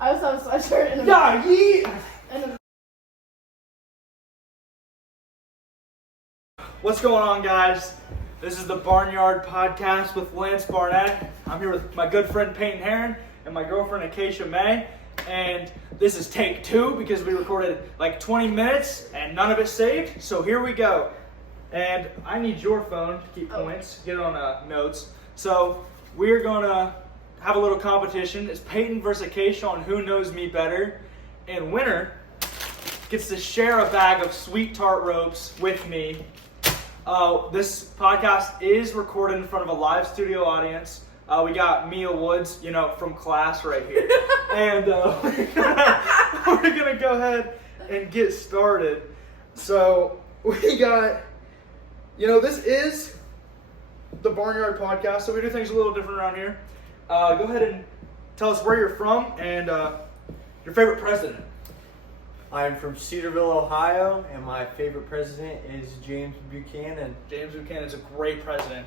I also have a sweatshirt and a... Yeah, What's going on, guys? This is the Barnyard Podcast with Lance Barnett. I'm here with my good friend Peyton Heron and my girlfriend Acacia May. And this is take 2 because we recorded like 20 minutes and none of it saved. So here we go. And I need your phone to keep points, get it on notes. So we're going to have a little competition. It's Peyton versus Acacia on who knows me better. And winner gets to share a bag of sweet tart ropes with me. This podcast is recorded in front of a live studio audience. We got Mia Woods, from class right here. And we're gonna go ahead and get started. So we got, this is the Barnyard Podcast, so we do things a little different around here. Go ahead and tell us where you're from and your favorite president. I'm from Cedarville, Ohio, and my favorite president is James Buchanan. James Buchanan's a great president.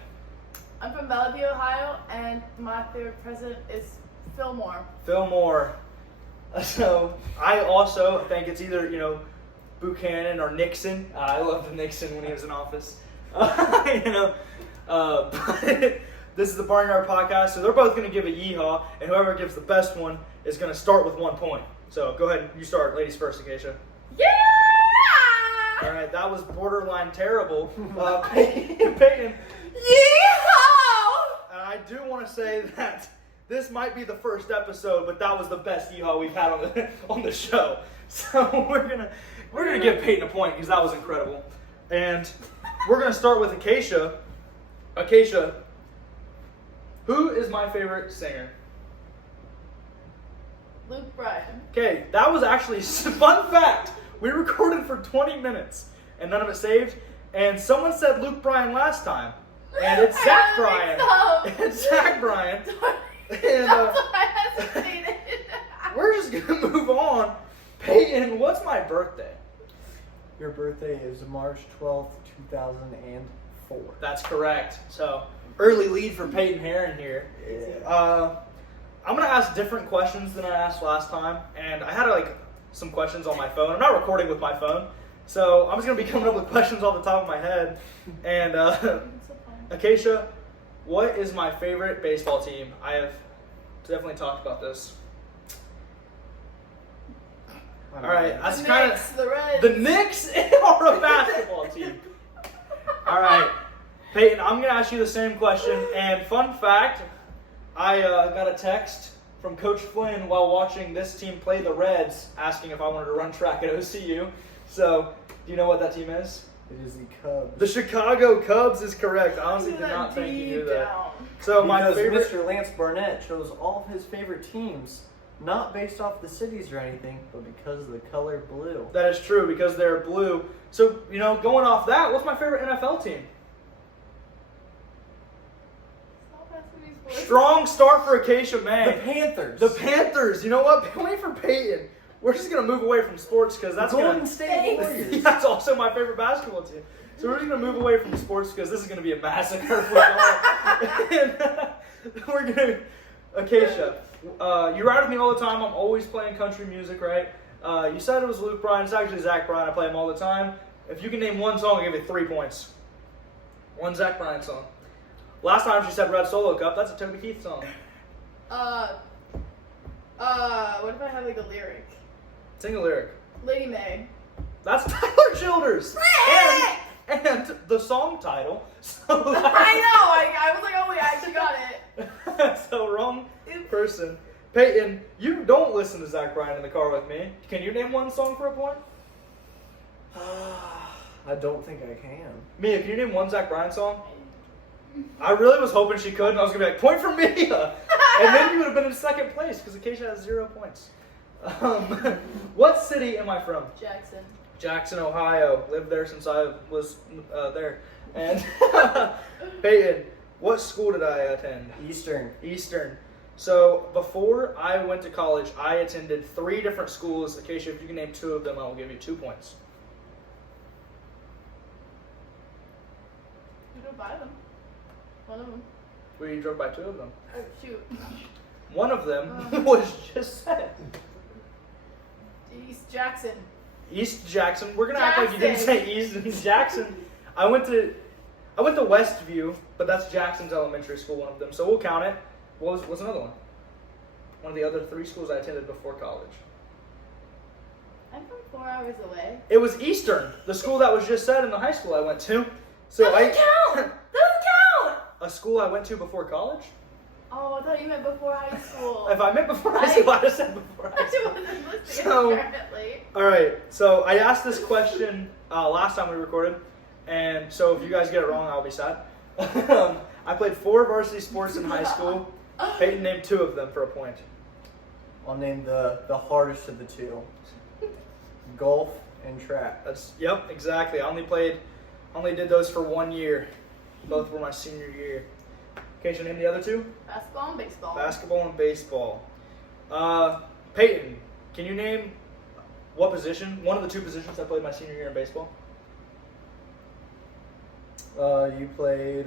I'm from Bellevue, Ohio, and my favorite president is Phil Moore. Phil Moore. So I also think it's either, Buchanan or Nixon. I loved Nixon when he was in office. But this is the Barnyard Podcast, so they're both going to give a yeehaw, and whoever gives the best one is going to start with 1 point. So go ahead, you start. Ladies first, Acacia. Yeah! All right, that was borderline terrible. Peyton. Yeehaw! And I do want to say that this might be the first episode, but that was the best yeehaw we've had on the show. So we're gonna give Peyton a point because that was incredible. And we're gonna start with Acacia. Acacia, who is my favorite singer? Luke Bryan. Okay, that was actually fun fact. We recorded for 20 minutes and none of it saved. And someone said Luke Bryan last time, and it's Zach Bryan. It's Zach Bryan. And we're just gonna move on. Peyton, what's my birthday? Your birthday is March 12th, 2004. That's correct. So early lead for Peyton Heron here. Yeah. I'm going to ask different questions than I asked last time, and I had some questions on my phone. I'm not recording with my phone, so I'm just going to be coming up with questions off the top of my head. And Acacia, what is my favorite baseball team? I have definitely talked about this. All right, that's kind of the Reds. The Knicks are a basketball team. All right, Peyton, I'm going to ask you the same question. And fun fact, I got a text from Coach Flynn while watching this team play the Reds, asking if I wanted to run track at OCU. So, do you know what that team is? It is the Cubs. The Chicago Cubs is correct. I honestly did not think you knew that. So because Mr. Lance Barnett chose all of his favorite teams, not based off the cities or anything, but because of the color blue. That is true, because they're blue. So, going off that, what's my favorite NFL team? Strong start for Acacia May. The Panthers. The Panthers. You know what? Wait for Peyton. We're just going to move away from sports because that's Golden State Warriors. That's also my favorite basketball team. So we're just going to move away from sports because this is going to be a massacre. And we're going to... Acacia, you ride with me all the time. I'm always playing country music, right? You said it was Luke Bryan. It's actually Zach Bryan. I play him all the time. If you can name one song, I'll give you 3 points. One Zach Bryan song. Last time she said Red Solo Cup. That's a Toby Keith song. What if I have a lyric? Sing a lyric. Lady May. That's Tyler Childers. and the song title. So I know. I was like, oh wait, I actually got it. So wrong person. Peyton, you don't listen to Zach Bryan in the car with me. Can you name one song for a point? I don't think I can. Mia, can you name one Zach Bryan song? I really was hoping she could, and I was going to be like, point for Mia! And then you would have been in second place, because Acacia has 0 points. What city am I from? Jackson. Jackson, Ohio. Lived there since I was there. And Peyton, what school did I attend? Eastern. So before I went to college, I attended 3 different schools. Acacia, if you can name 2 of them, I will give you 2 points. You don't buy them. One of them. We drove by 2 of them. Oh, shoot. One of them was just said. Jackson. East Jackson. We're gonna act like you didn't say East and Jackson. I went to Westview, but that's Jackson's elementary school, one of them. So we'll count it. What's another one? One of the other 3 schools I attended before college. I'm from 4 hours away. It was Eastern, the school that was just said in the high school I went to. So Doesn't count! Doesn't count! A school I went to before college? Oh, I thought you meant before high school. If I meant before high school, I'd have said before high school. I wasn't listening, So- apparently. Alright, so I asked this question last time we recorded, and so if you guys get it wrong, I'll be sad. I played 4 varsity sports in high school. Peyton named 2 of them for a point. I'll name the hardest of the 2. Golf and track. Yep, exactly. I only did those for 1 year. Both were my senior year. Okay, should I name the other 2? Basketball and baseball. Basketball and baseball. Peyton, can you name what position, one of the 2 positions I played my senior year in baseball? You played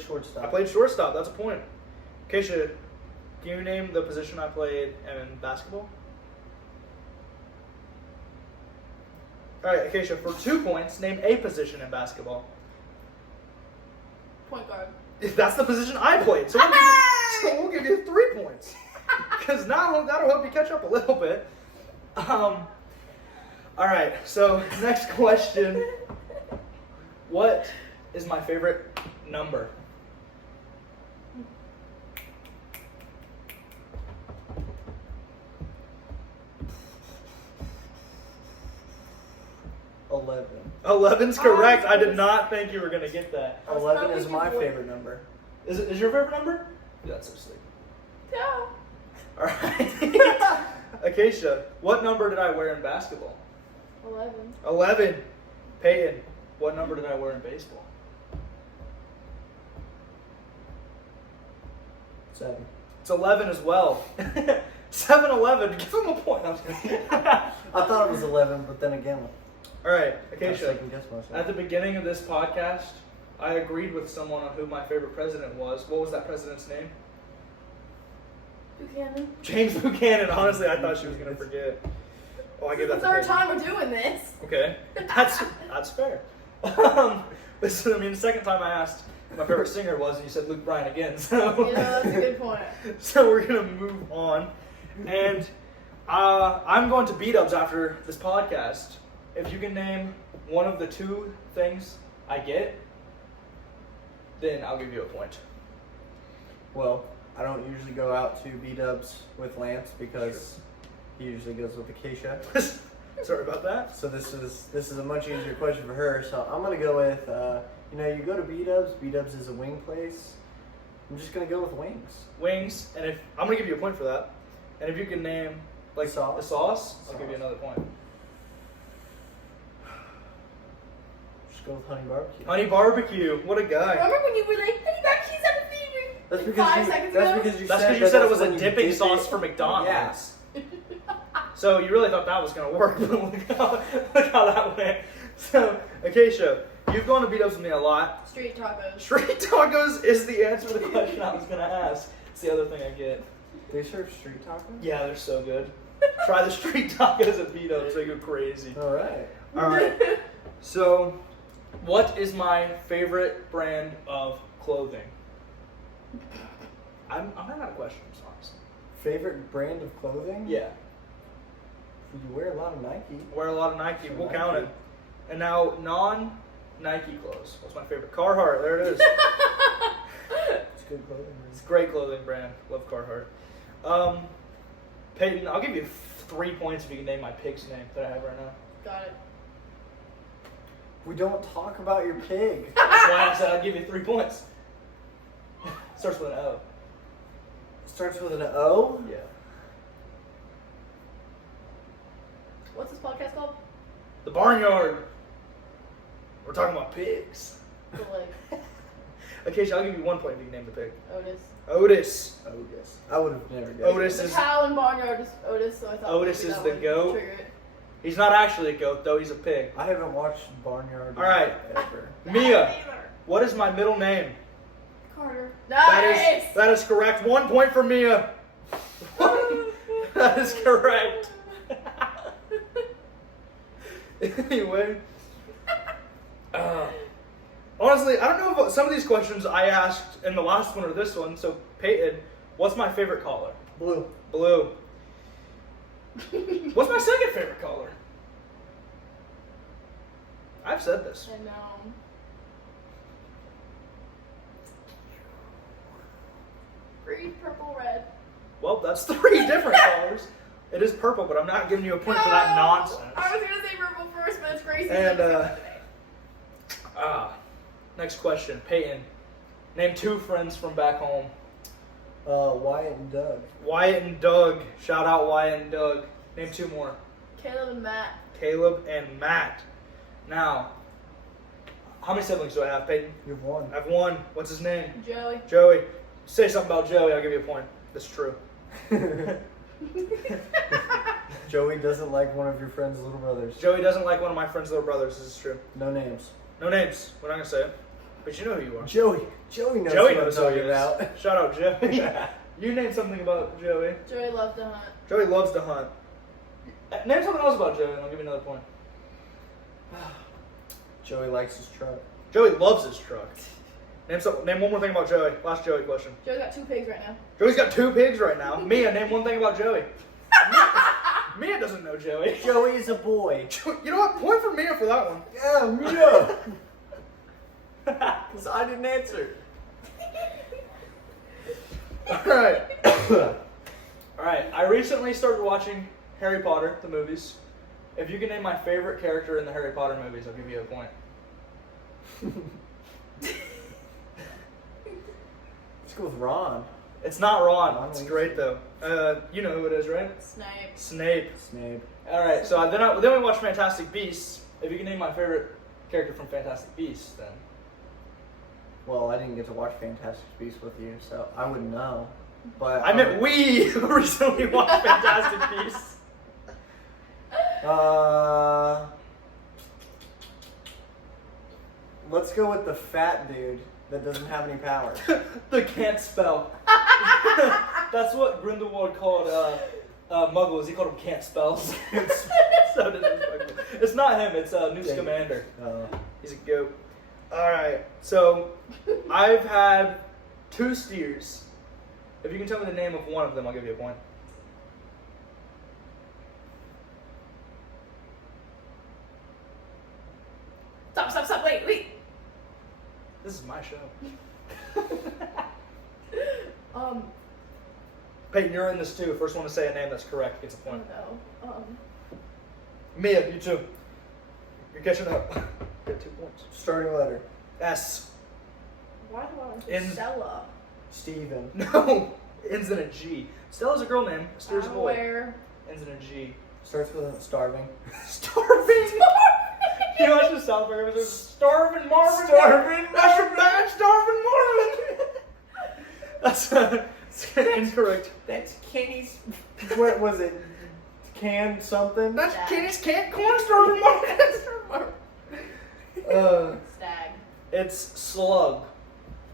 shortstop. I played shortstop, that's a point. Keisha, can you name the position I played in basketball? Alright, Keisha, for 2 points, name a position in basketball. Point guard. That's the position I played, so we'll give you 3 points. Because now that'll help you catch up a little bit. Alright, so next question. What is my favorite number? $11. 11's correct. I did not think you were going to get that. 11 is my favorite number. Is your favorite number? That's so sweet. No. Alright. Acacia, what number did I wear in basketball? 11. 11. Peyton, what number did I wear in baseball? 7. It's 11 as well. 7-11. Give him a point. No, I'm just kidding. I thought it was 11, but then again, Alright, I Acacia. second guess myself. At the beginning of this podcast, I agreed with someone on who my favorite president was. What was that president's name? Buchanan. James Buchanan. Honestly, I thought she was going to forget. Oh, I This gave is that the to 3rd Peyton. time we're doing this. Okay. That's fair. Listen, I mean, the second time I asked who my favorite singer was, and you said Luke Bryan again. So, That's a good point. so we're going to move on. And I'm going to B-dubs after this podcast. If you can name one of the 2 things I get, then I'll give you a point. Well, I don't usually go out to B-dubs with Lance because he usually goes with Acacia. Sorry about that. So this is a much easier question for her. So I'm gonna go with you go to B-dubs. B-dubs is a wing place. I'm just gonna go with wings. Wings, and if I'm gonna give you a point for that, and if you can name like Sauce. the sauce, I'll give you another point. Just go with honey barbecue. Honey barbecue, what a guy. Remember when you were like, honey barbecue's on the favorite? That's like because 5 you. seconds That's ago? because you That's said. because you said it was when a you dipping dip sauce it. for McDonald's. Yes. So you really thought that was gonna work, but look how that went. So, Acacia, you've gone to beat ups with me a lot. Street tacos. Street tacos is the answer to the question I was gonna ask. It's the other thing I get. They serve street tacos. Yeah, they're so good. Try the street tacos at beat ups, they go crazy. All right. Alright. So, what is my favorite brand of clothing? I'm running out of questions, honestly. Favorite brand of clothing? Yeah. You wear a lot of Nike. Wear a lot of Nike. So We'll Nike. count it. And now, non-Nike clothes. What's my favorite? Carhartt. There it is. It's good clothing. It's a great clothing brand. Love Carhartt. Peyton, I'll give you 3 points if you can name my pig's name that I have right now. Got it. We don't talk about your pig. That's why I said I'd give you 3 points. Starts with an O. Starts with an O. Yeah. What's this podcast called? The Barnyard. We're talking about pigs. The like Okay, I'll give you 1 point if you can name the pig. Otis. Otis. Otis. I would have never guessed. Otis The is. cow in Barnyard is Otis, so I thought Otis maybe is that the would goat. trigger it. He's not actually a goat though. He's a pig. I haven't watched Barnyard. All right. Ever. Mia, what is my middle name? Carter. That is correct. 1 point for Mia. That is correct. Anyway. Honestly, I don't know if some of these questions I asked in the last one or this one. So, Peyton, what's my favorite color? Blue. Blue. What's my second favorite color? I've said this. I know. Green, purple, red. Well, that's 3 different colors. It is purple, but I'm not giving you a point for that nonsense. I was gonna say purple first, but it's Gracie. And next question, Peyton. Name 2 friends from back home. Wyatt and Doug. Wyatt and Doug. Shout out Wyatt and Doug. Name 2 more. Caleb and Matt. Caleb and Matt. Now, how many siblings do I have, Peyton? You have 1. I have 1. What's his name? Joey. Joey. Say something about Joey. I'll give you a point. That's true. Joey doesn't like one of your friend's little brothers. Joey doesn't like one of my friend's little brothers. This is true. No names. No names. We're not going to say it. But you know who you are. Joey knows Joey what knows I'm who talking he is. about. Shout out, Joey. You name something about Joey. Joey loves to hunt. Joey loves to hunt. Name something else about Joey, and I'll give you another point. Joey likes his truck. Joey loves his truck. Name one more thing about Joey. Last Joey question. Joey's got 2 pigs right now. Joey's got 2 pigs right now. Mia, name one thing about Joey. Mia doesn't know Joey. Joey is a boy. You know what? Point for Mia for that one. Yeah, Mia. Because I didn't answer. Alright. Alright. I recently started watching Harry Potter, the movies. If you can name my favorite character in the Harry Potter movies, I'll give you a point. Let's go with Ron. It's not Ron. Ron It's Weasley. great though. You know who it is, right? Snape. Snape. Alright, so then we watched Fantastic Beasts. If you can name my favorite character from Fantastic Beasts, then. Well, I didn't get to watch Fantastic Beasts with you, so I wouldn't know. But I meant we recently watched Fantastic Beasts. Let's go with the fat dude that doesn't have any power. The can't spell. That's what Grindelwald called Muggles. He called them can't spells. So disrespectful. It's not him. It's Newt Scamander. He's a goat. All right. So I've had 2 steers. If you can tell me the name of one of them, I'll give you a point. Stop, wait. This is my show. Peyton, you're in this too. First one to say a name that's correct gets a point. No. Mia, you too. You're catching up. Get 2 points. Starting letter. S. Why do I want In- to Stella? Steven. No. Ends in a G. Stella's a girl name. Steer's a I'm boy. aware. Ends in a G. Starts with a starving. Starving. You watch the South Park episode? Starving Marvin. Starving That's your bad Starving Marvin. That's incorrect. That's Kenny's. What was it? Canned something? That's Stag. Kenny's Can't Corn Starving Marvin. Stag. It's Slug.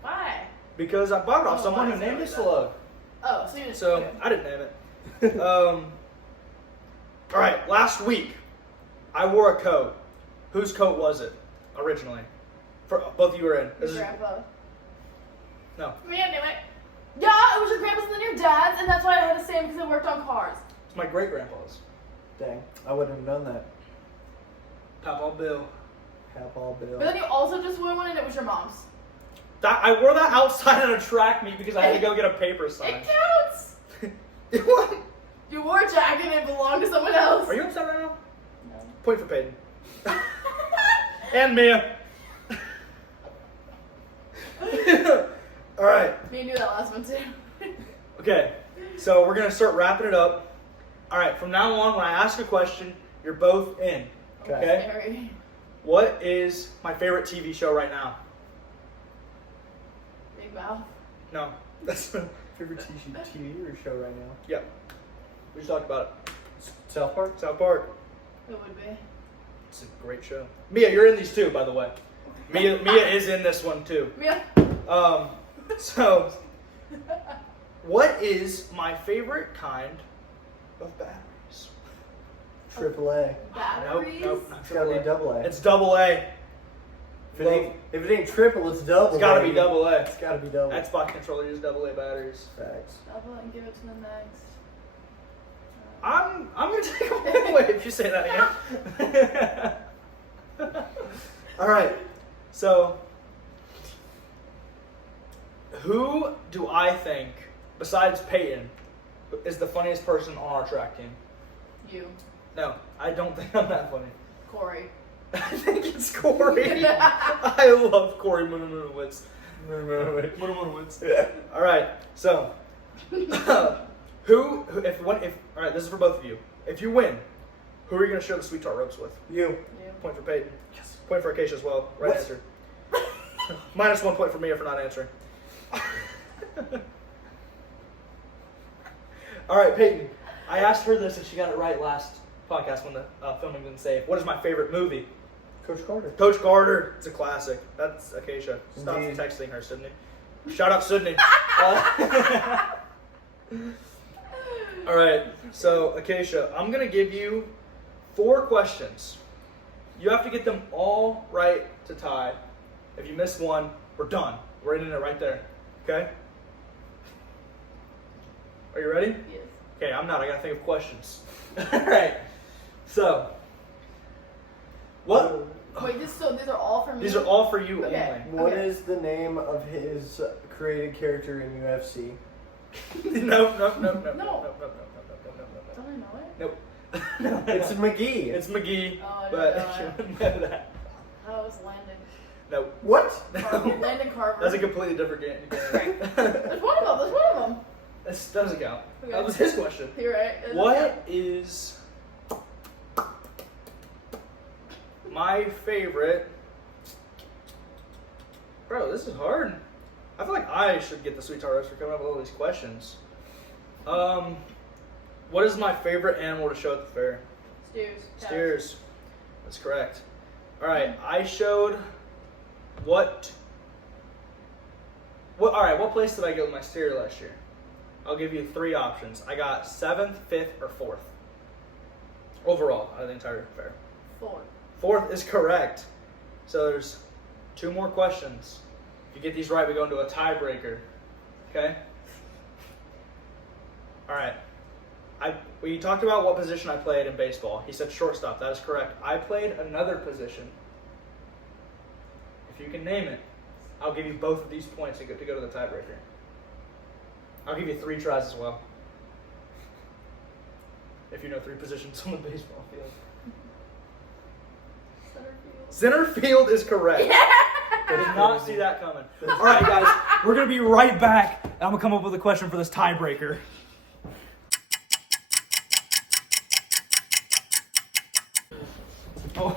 Why? Because I bought it off Oh, someone why who is it named it like Slug. Oh, so you just So okay. I didn't name it. Alright, last week I wore a coat. Whose coat was it originally? For both of you were in. Your grandpa. No. Man, damn it. Yeah, it was your grandpa's and then your dad's, and that's why I had to say him because I worked on cars. It's my great grandpa's. Dang, I wouldn't have known that. Papa Bill. Papa Bill. But then you also just wore one and it was your mom's. I wore that outside at a track meet because I had to go get a paper sign. It counts! What? You wore a jacket and it belonged to someone else. Are you upset right now? No. Point for Peyton. And Mia. Alright. You knew that last one too. Okay. So we're going to start wrapping it up. Alright, from now on, when I ask a question, you're both in. Okay? Scary. What is my favorite TV show right now? Big mouth. No. That's Favorite TV or show right now? yeah. We just talked about it. South Park? South Park. It would be. It's a great show. Mia, you're in these too, by the way. Mia is in this one too. Mia. So what is my favorite kind of batteries? AAA. Batteries? Nope, not It's gotta be AAA. double A. It's double A. If it ain't triple, it's double. It's gotta be baby. double A. It's gotta be double. Xbox controller uses double A batteries. Facts. Double and give it to the next. I'm gonna take a minute away if you say that again. All right. So, who do I think, besides Peyton, is the funniest person on our track team? You. No, I don't think I'm that funny. Corey. I think it's Corey. I love Corey Munowitz. All right, so who if all right, this is for both of you. If you win, who are you gonna share the sweet tart ropes with? You. Point for Peyton. Yes. Point for Acacia as well. Right What? answer. Minus 1 point for me for not answering. All right, Peyton. I asked her this and she got it right last podcast when the filming didn't save. What is my favorite movie? Coach Carter. Coach Carter. It's a classic. That's Acacia. Stop Indeed. texting her, Sydney. Shout out Sydney. All right. So Acacia, I'm gonna give you 4 questions. You have to get them all right to tie. If you miss one, we're done. We're ending it right there. Okay? Are you ready? Yes. Okay, I'm not. I gotta think of questions. All right. So, what? Wait, these are all for me? These are all for you Okay. only. What is the name of his created character in UFC? No. No. No. Don't I know it? Nope. It's McGee. It's McGee, Oh, I but didn't know you that. wouldn't know that. Oh, it was Landon. No. What? Landon Carver. That's a completely different game. There's one of them. That doesn't count. Okay. That was his question. You're right. It doesn't What count. is my favorite? Bro, this is hard. I feel like I should get the sweet tart roast for coming up with all these questions. What is my favorite animal to show at the fair? Steers. Steers. That's correct. All right, I showed what place did I get with my steer last year? I'll give you 3 options. I got 7th, 5th, or 4th. Overall, out of the entire fair. 4. 4th is correct. So there's 2 more questions. If you get these right, we go into a tiebreaker. Okay? All right. We talked about what position I played in baseball. He said shortstop. That is correct. I played another position. If you can name it, I'll give you both of these points to go to the tiebreaker. I'll give you 3 tries as well. If you know 3 positions on the baseball field. Center field is correct. I did not see that coming. All right, guys, we're going to be right back. And I'm going to come up with a question for this tiebreaker. Oh.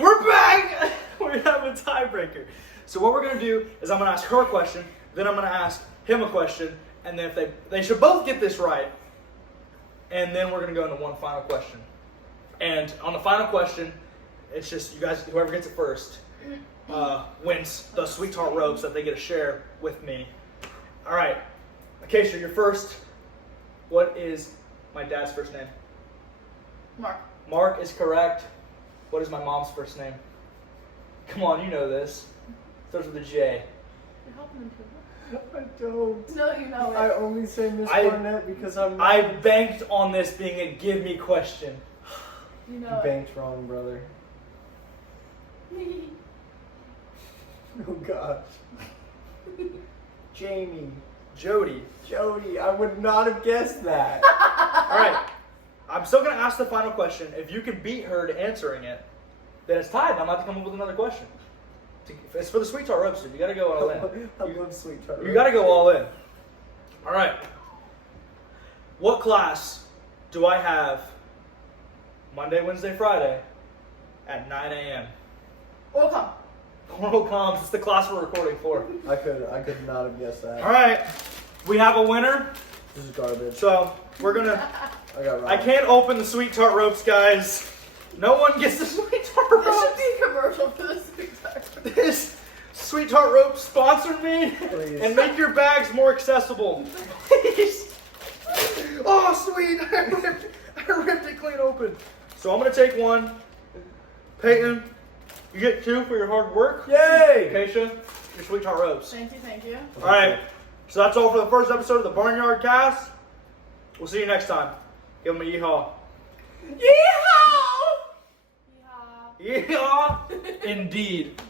We're back! We have a tiebreaker. So what we're going to do is I'm going to ask her a question, then I'm going to ask him a question, and then if they should both get this right, and then we're going to go into one final question. And on the final question, it's just you guys, whoever gets it first, wins the sweet tart ropes that they get to share with me. All right. Acacia, you're first. What is my dad's first name? Mark. Mark is correct. What is my mom's first name? Come on, you know this. Starts with a J. You're helping him too. I don't. No, you know it. I only say Miss I- Barnett because I'm not. I banked on this being a give me question. You You know it. banked wrong, brother. Oh gosh. Jamie. Jody. Jody, I would not have guessed that. All right. I'm still going to ask the final question. If you can beat her to answering it, then it's tied. I'm about to come up with another question. It's for the sweet tart ropes, dude. You got to go all in. I love sweet tart. You got to go all in. All right. What class do I have Monday, Wednesday, Friday at 9 a.m.? Or come. Oral comms. It's the class we're recording for. I could not have guessed that. All right. We have a winner. This is garbage. So we're going to... I got wrong. I can't open the sweet tart ropes, guys. No one gets the sweet tart This ropes. should be a commercial for the sweet tart. This Sweetheart Rope sponsor me Please. and make your bags more accessible. Please. Oh, sweet. I ripped it clean open. So I'm going to take one. Peyton, you get 2 for your hard work. Yay! Acacia, your Sweetheart Ropes. Thank you, thank you. All right. So that's all for the first episode of the Barnyard Cast. We'll see you next time. Give them a yeehaw. Yeehaw! Yeehaw. Yeehaw! Indeed.